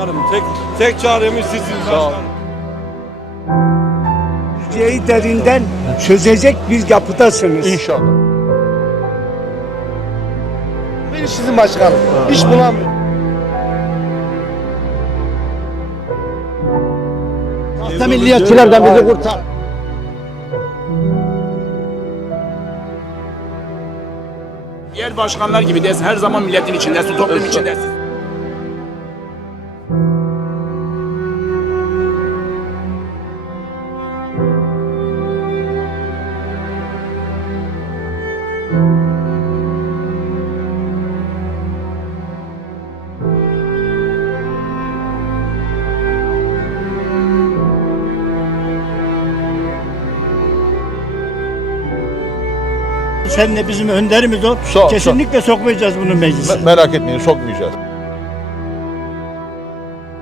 Tek, tek çaremiz sizsiniz başkanım. Türkiye'yi derinden çözecek bir yapıdasınız. İnşallah. Bir işsizim başkanım. İş bulamıyorum. Hasta milliyetçilerden bizi kurtar. Diğer başkanlar gibi desin her zaman milletin içindesin, toplum içindesin. Sen de bizim önderimiz ol. Ol, Kesinlikle sokmayacağız bunu meclise. Me- merak etmeyin sokmayacağız.